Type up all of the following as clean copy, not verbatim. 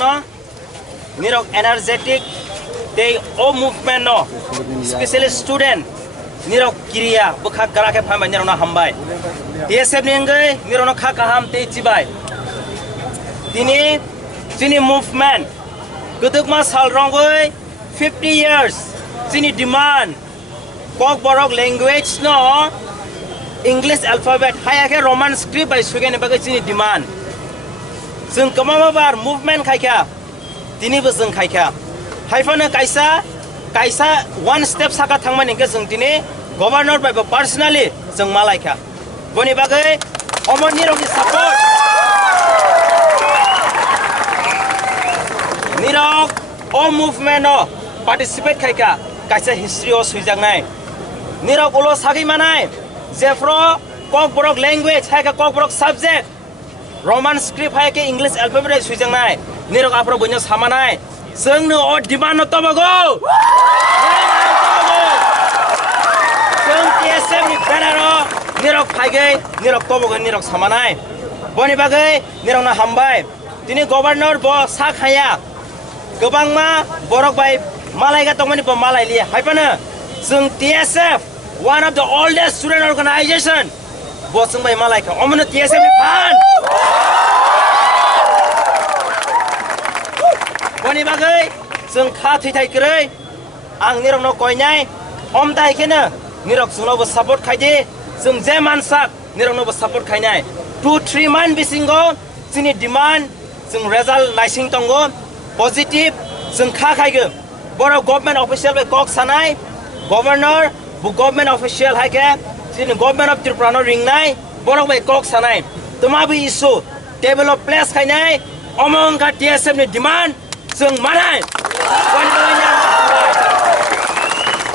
no, nirok energetic, they all movement no, especially student, nirok kiriya, bukha karake phamai nirok na hambai. TSF nengai nirok na khakaham te chibai. Tini movement, kutuk mas hal rongoi 50 years, tini demand, kok borok language no, English alphabet, hayake Roman script by sugen bagai tini demand. Sung kamama bar movement khaikya, tini busung khaikya. Haifana kaisa one step saka thangman ingke sung tini governor by personally sung Malaikha. Boni bagai omon nirok support. Nirok all movement no participate khaikya kaisa history o suijak nai. Nirok ulo sagi manai jefro kok borok language haika kok borok subject Roman script haike English alphabet suijak nai. Nirok apro bunyo samanai. Sung no o demand no tobago. Sung TSM ni banner nirok phaigai nirok tobago nirok samanai. Boni bagai nirok na hambai. Tini governor bo Sakhamya Gobang ma borok by Malaikha tongmani po Malai liya. Haipana sung TSF one of the oldest student organization. Bosung by Malaikha. Omno TSF ni pan. Boni bagai sung kha thai krai. Ang nirok no koinai. Om dai kena nirok sungno bo support khaide. Sung jeman sak nirok no bo support khainai. 2-3 month bisingo sini demand sung result naising tongo. Positive, sung khaiga. Boro government official by kok sanai, governor, bu government official haike, sin government of Tripura ring nai, boro by kok sanai. Tumabi issue, table of place khainai, omong ka TSM ni demand, sung manai.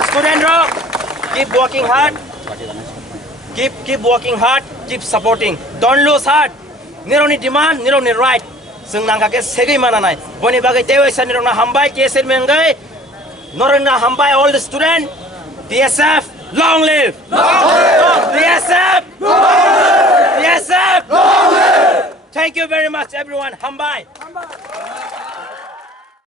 Student ro, keep working hard, keep working hard, keep supporting. Don't lose heart. Niro ni demand, niro ni right. Sung nangka ke segi mana nai. Boni bagai tewe san nirok na hambai TSF mengai. Norong na hambai all the student. TSF long live. Long live. TSF long live. TSF long live. Thank you very much everyone. Hambai.